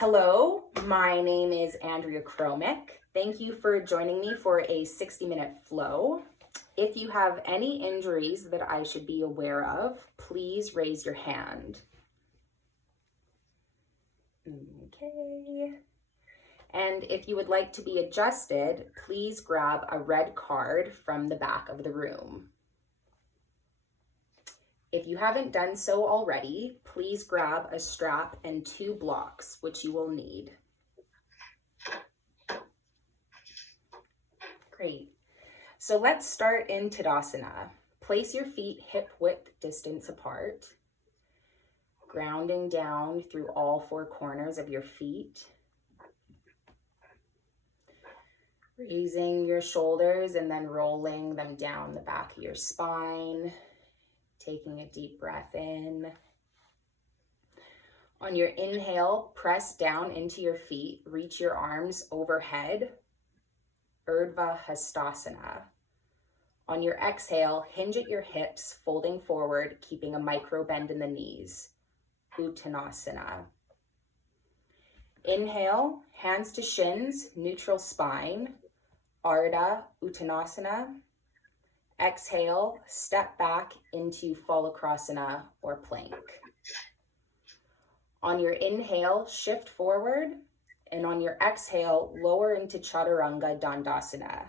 Hello, my name is Andrea Kromick. Thank you for joining me for a 60-minute flow. If you have any injuries that I should be aware of, please raise your hand. Okay. And if you would like to be adjusted, please grab a red card from the back of the room. If you haven't done so already, please grab a strap and 2 blocks, which you will need. Great. So let's start in Tadasana. Place your feet hip-width distance apart, grounding down through all 4 corners of your feet. Raising your shoulders and then rolling them down the back of your spine. Taking a deep breath in. On your inhale, press down into your feet, reach your arms overhead, Urdhva Hastasana. On your exhale, hinge at your hips, folding forward, keeping a micro bend in the knees, Uttanasana. Inhale, hands to shins, neutral spine, Ardha Uttanasana. Exhale, step back into Phalacrasana or plank. On your inhale, shift forward, and on your exhale, lower into Chaturanga Dandasana,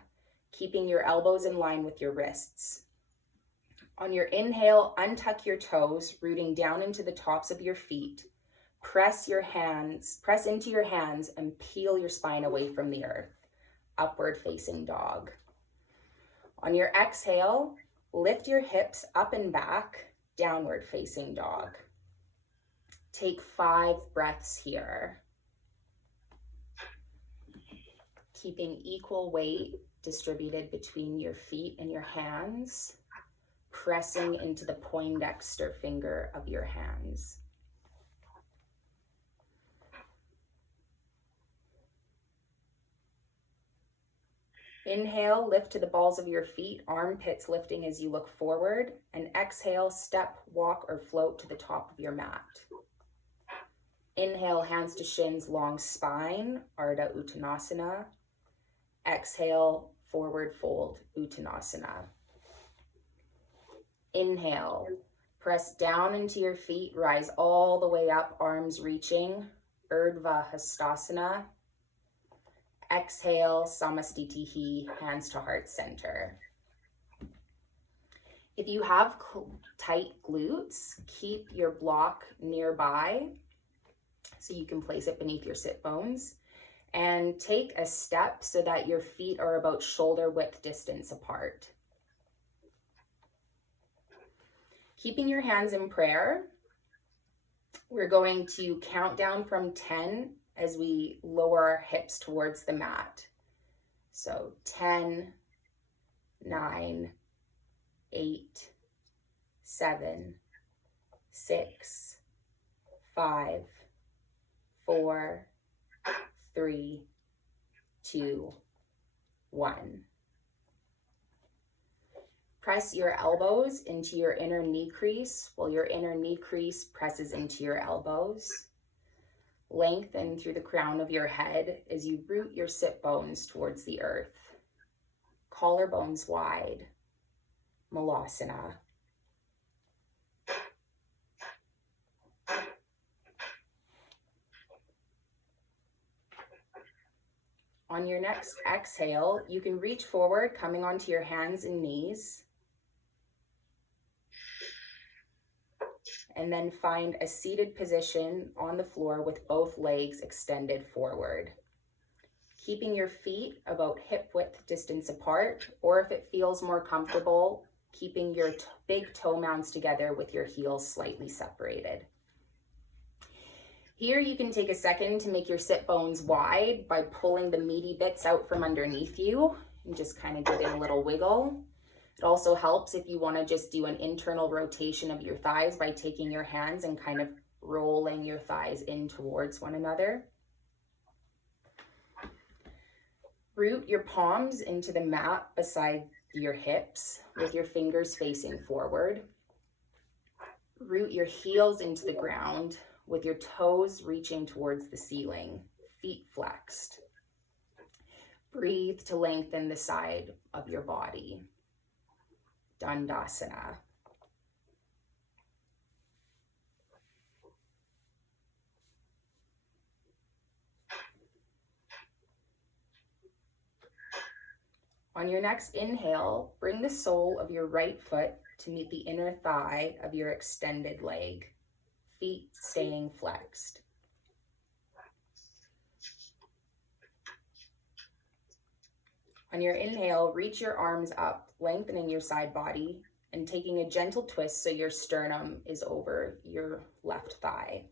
keeping your elbows in line with your wrists. On your inhale, untuck your toes, rooting down into the tops of your feet. Press into your hands and peel your spine away from the earth, upward facing dog. On your exhale, lift your hips up and back, downward facing dog. Take 5 breaths here. Keeping equal weight distributed between your feet and your hands, pressing into the poindexter finger of your hands. Inhale, lift to the balls of your feet, armpits lifting as you look forward, and exhale, step, walk, or float to the top of your mat. Inhale, hands to shins, long spine, Ardha Uttanasana. Exhale, forward fold, Uttanasana. Inhale, press down into your feet, rise all the way up, arms reaching, Urdhva Hastasana. Exhale, Samastitihi, hands to heart center. If you have tight glutes, keep your block nearby so you can place it beneath your sit bones, and take a step so that your feet are about shoulder width distance apart. Keeping your hands in prayer, we're going to count down from 10 as we lower our hips towards the mat. So 10, 9, 8, 7, 6, 5, 4, 3, 2, 1. Press your elbows into your inner knee crease while your inner knee crease presses into your elbows. Lengthen through the crown of your head as you root your sit bones towards the earth. Collarbones wide, Malasana. On your next exhale, you can reach forward, coming onto your hands and knees. And then find a seated position on the floor with both legs extended forward. Keeping your feet about hip width distance apart, or if it feels more comfortable, keeping your big toe mounds together with your heels slightly separated. Here you can take a second to make your sit bones wide by pulling the meaty bits out from underneath you and just kind of giving a little wiggle. It also helps if you want to just do an internal rotation of your thighs by taking your hands and kind of rolling your thighs in towards one another. Root your palms into the mat beside your hips with your fingers facing forward. Root your heels into the ground with your toes reaching towards the ceiling, feet flexed. Breathe to lengthen the side of your body. Dandasana. On your next inhale, bring the sole of your right foot to meet the inner thigh of your extended leg, feet staying flexed. On your inhale, reach your arms up, lengthening your side body and taking a gentle twist so your sternum is over your left thigh.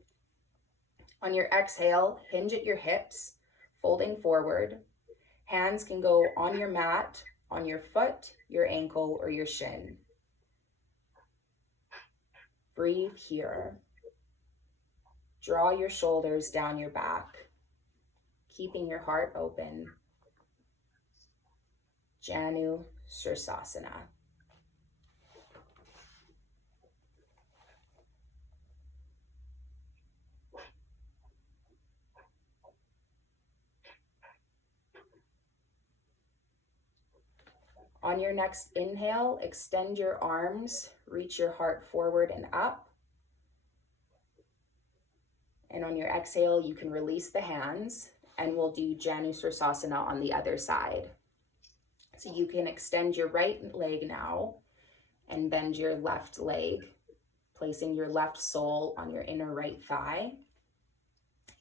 On your exhale, hinge at your hips, folding forward. Hands can go on your mat, on your foot, your ankle, or your shin. Breathe here. Draw your shoulders down your back, keeping your heart open. Janu Sirsasana. On your next inhale, extend your arms, reach your heart forward and up. And on your exhale, you can release the hands and we'll do Janu Sirsasana on the other side. So you can extend your right leg now and bend your left leg, placing your left sole on your inner right thigh.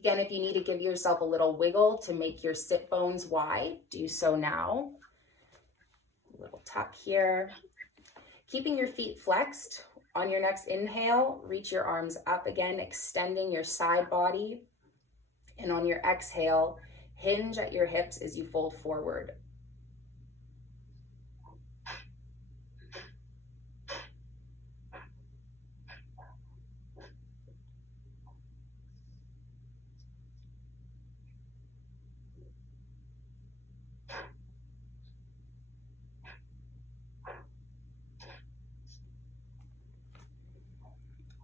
Again, if you need to give yourself a little wiggle to make your sit bones wide, do so now. A little tuck here. Keeping your feet flexed. On your next inhale, reach your arms up again, extending your side body. And on your exhale, hinge at your hips as you fold forward.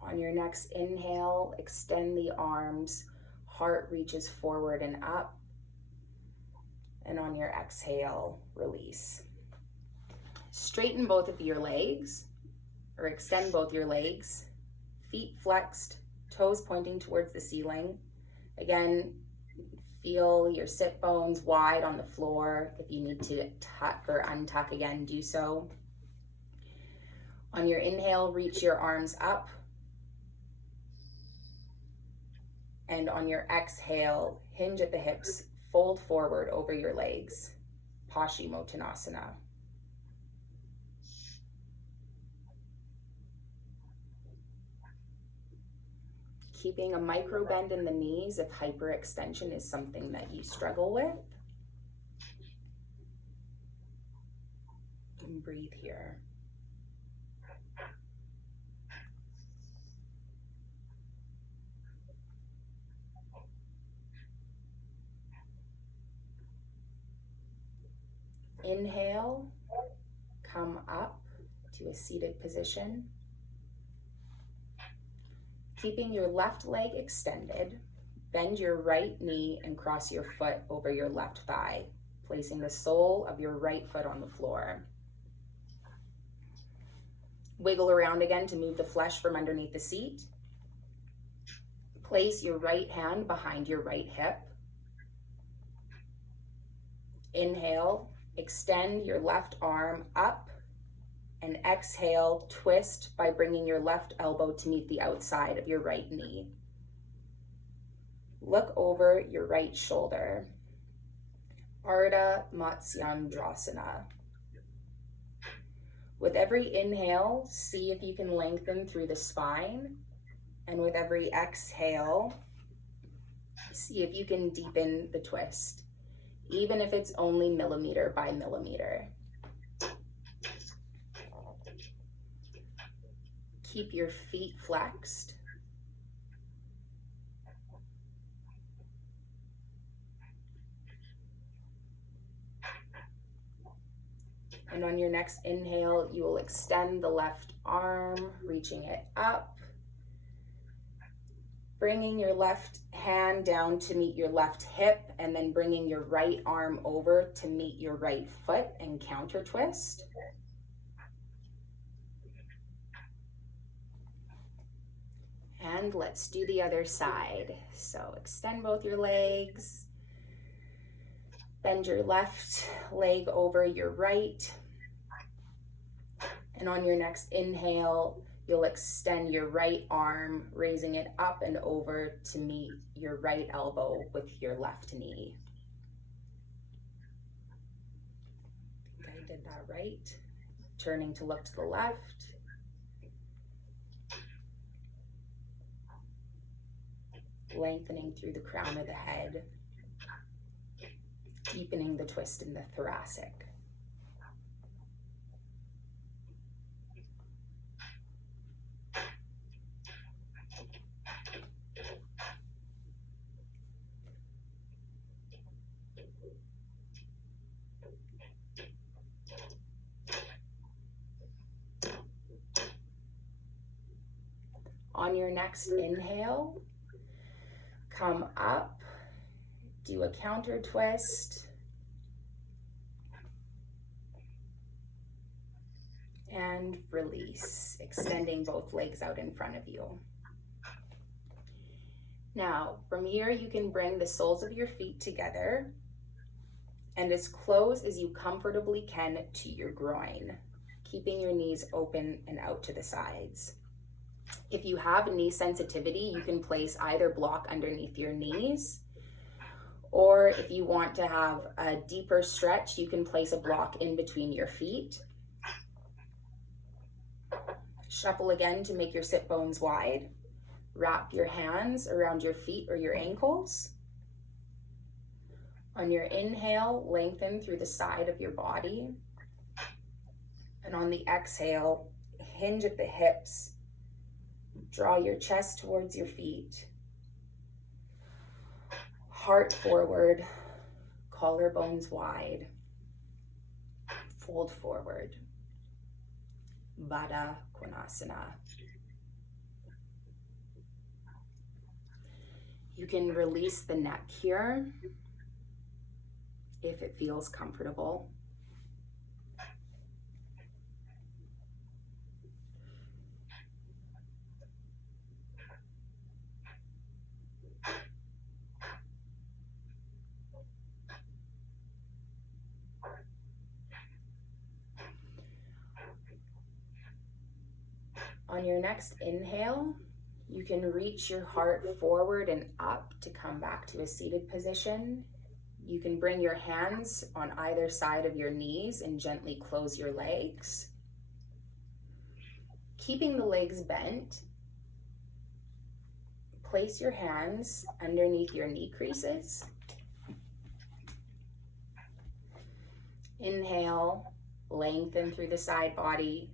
On your next inhale, extend the arms, heart reaches forward and up. And on your exhale, release. Straighten both of your legs, or extend both your legs, feet flexed, toes pointing towards the ceiling. Again, feel your sit bones wide on the floor. If you need to tuck or untuck again, do so. On your inhale, reach your arms up. And on your exhale, hinge at the hips, fold forward over your legs. Paschimottanasana. Keeping a micro bend in the knees if hyperextension is something that you struggle with. And breathe here. Inhale, come up to a seated position. Keeping your left leg extended, bend your right knee and cross your foot over your left thigh, placing the sole of your right foot on the floor. Wiggle around again to move the flesh from underneath the seat. Place your right hand behind your right hip. Inhale, extend your left arm up, and exhale, twist by bringing your left elbow to meet the outside of your right knee. Look over your right shoulder. Ardha Matsyendrasana. With every inhale, see if you can lengthen through the spine. And with every exhale, see if you can deepen the twist, even if it's only millimeter by millimeter. Keep your feet flexed. And on your next inhale, you will extend the left arm, reaching it up. Bringing your left hand down to meet your left hip, and then bringing your right arm over to meet your right foot and counter twist. And let's do the other side. So extend both your legs. Bend your left leg over your right. And on your next inhale, you'll extend your right arm, raising it up and over to meet your right elbow with your left knee. I think I did that right. Turning to look to the left. Lengthening through the crown of the head. Deepening the twist in the thoracic. On your next inhale, come up, do a counter twist, and release, extending both legs out in front of you. Now, from here, you can bring the soles of your feet together and as close as you comfortably can to your groin, keeping your knees open and out to the sides. If you have knee sensitivity, you can place either block underneath your knees, or if you want to have a deeper stretch, you can place a block in between your feet. Shuffle again to make your sit bones wide. Wrap your hands around your feet or your ankles. On your inhale, lengthen through the side of your body. And on the exhale, hinge at the hips. Draw your chest towards your feet. Heart forward, collarbones wide. Fold forward. Baddha Konasana. You can release the neck here if it feels comfortable. On your next inhale, you can reach your heart forward and up to come back to a seated position. You can bring your hands on either side of your knees and gently close your legs. Keeping the legs bent, place your hands underneath your knee creases. Inhale, lengthen through the side body.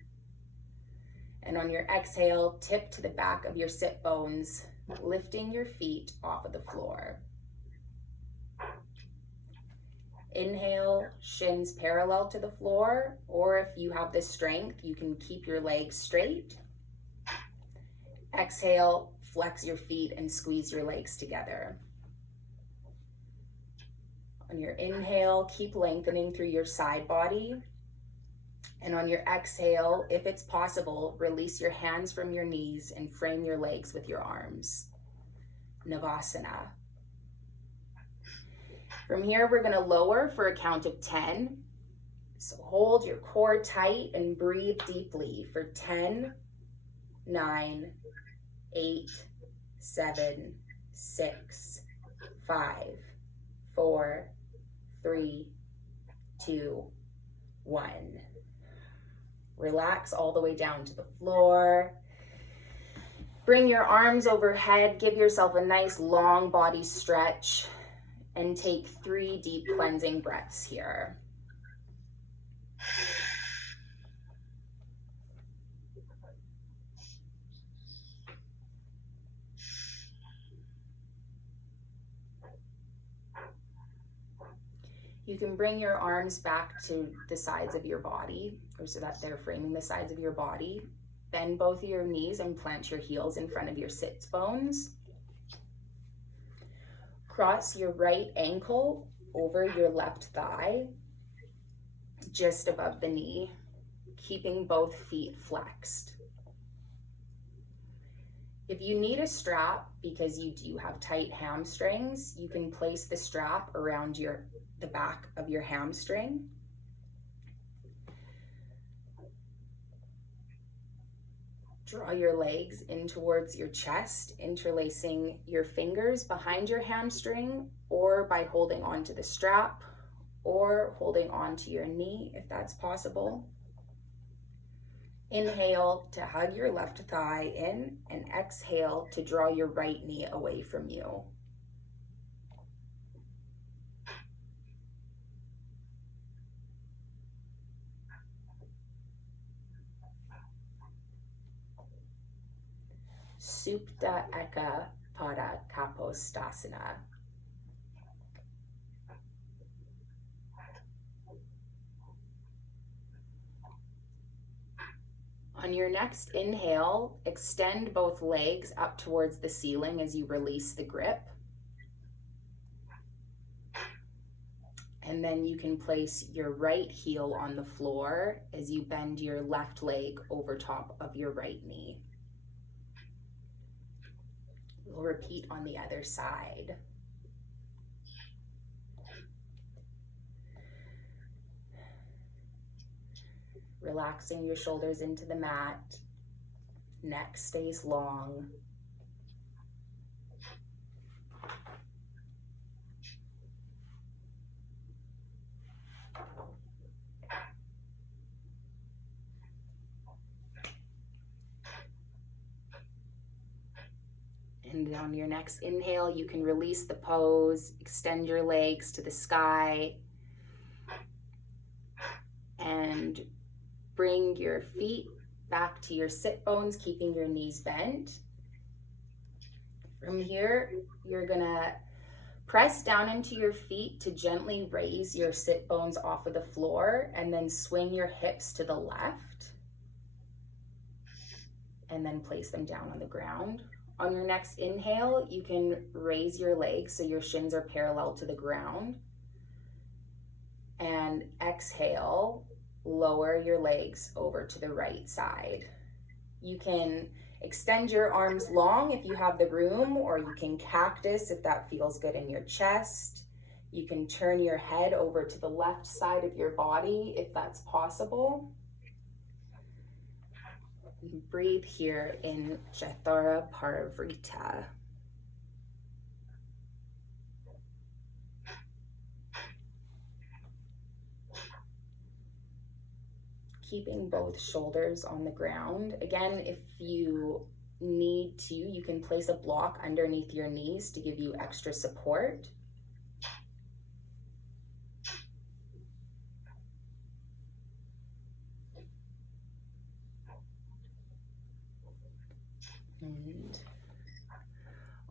And on your exhale, tip to the back of your sit bones, lifting your feet off of the floor. Inhale, shins parallel to the floor, or if you have the strength, you can keep your legs straight. Exhale, flex your feet and squeeze your legs together. On your inhale, keep lengthening through your side body. And on your exhale, if it's possible, release your hands from your knees and frame your legs with your arms. Navasana. From here, we're going to lower for a count of 10. So hold your core tight and breathe deeply for 10, 9, 8, 7, 6, 5, 4, 3, 2, 1. Relax all the way down to the floor. Bring your arms overhead. Give yourself a nice long body stretch and take 3 deep cleansing breaths here. You can bring your arms back to the sides of your body, or so that they're framing the sides of your body. Bend both of your knees and plant your heels in front of your sits bones. cross your right ankle over your left thigh, just above the knee, keeping both feet flexed. If you need a strap because you do have tight hamstrings, you can place the strap around the back of your hamstring. Draw your legs in towards your chest, interlacing your fingers behind your hamstring, or by holding onto the strap, or holding onto your knee if that's possible. Inhale to hug your left thigh in, and exhale to draw your right knee away from you. Supta Eka Pada Kapostasana. On your next inhale, extend both legs up towards the ceiling as you release the grip. And then you can place your right heel on the floor as you bend your left leg over top of your right knee. We'll repeat on the other side. Relaxing your shoulders into the mat. Neck stays long. And on your next inhale, you can release the pose, extend your legs to the sky, and bring your feet back to your sit bones, keeping your knees bent. From here, you're gonna press down into your feet to gently raise your sit bones off of the floor, and then swing your hips to the left, and then place them down on the ground. On your next inhale, you can raise your legs so your shins are parallel to the ground. And exhale, lower your legs over to the right side. You can extend your arms long if you have the room, or you can cactus if that feels good in your chest. You can turn your head over to the left side of your body if that's possible. Breathe here in Jathara Parivrita. Keeping both shoulders on the ground. Again, if you need to, you can place a block underneath your knees to give you extra support. And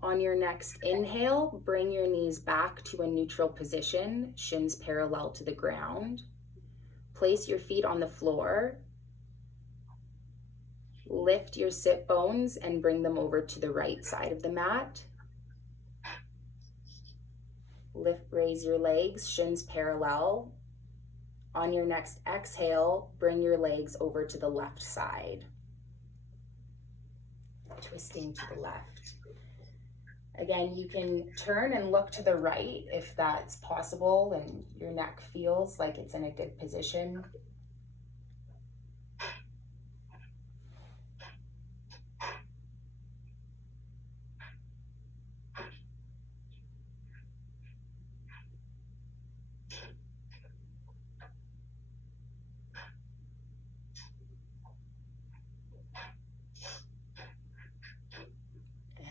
on your next inhale, bring your knees back to a neutral position, shins parallel to the ground. Place your feet on the floor. Lift your sit bones and bring them over to the right side of the mat. Raise your legs, shins parallel. On your next exhale, bring your legs over to the left side. Twisting to the left. Again, you can turn and look to the right if that's possible and your neck feels like it's in a good position.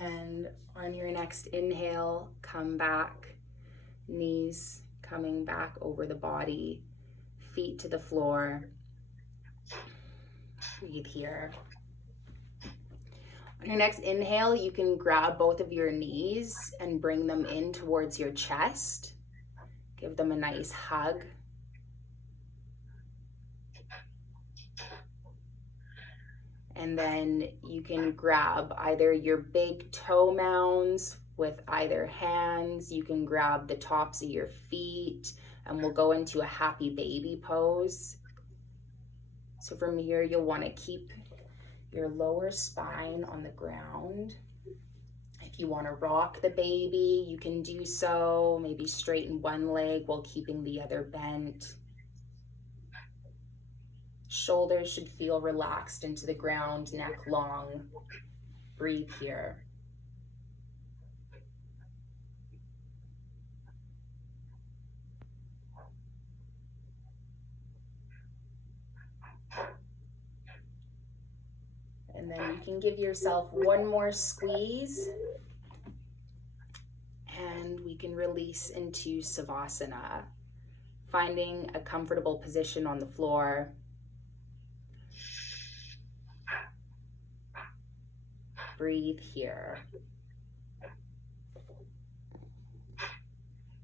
And on your next inhale, come back, knees coming back over the body, feet to the floor. Breathe here. On your next inhale, you can grab both of your knees and bring them in towards your chest. Give them a nice hug. And then you can grab either your big toe mounds with either hands. You can grab the tops of your feet, and we'll go into a happy baby pose. So from here, you'll want to keep your lower spine on the ground. If you want to rock the baby, you can do so. Maybe straighten one leg while keeping the other bent. Shoulders should feel relaxed into the ground, neck long. Breathe here. And then you can give yourself one more squeeze, and we can release into Savasana, finding a comfortable position on the floor. Breathe here.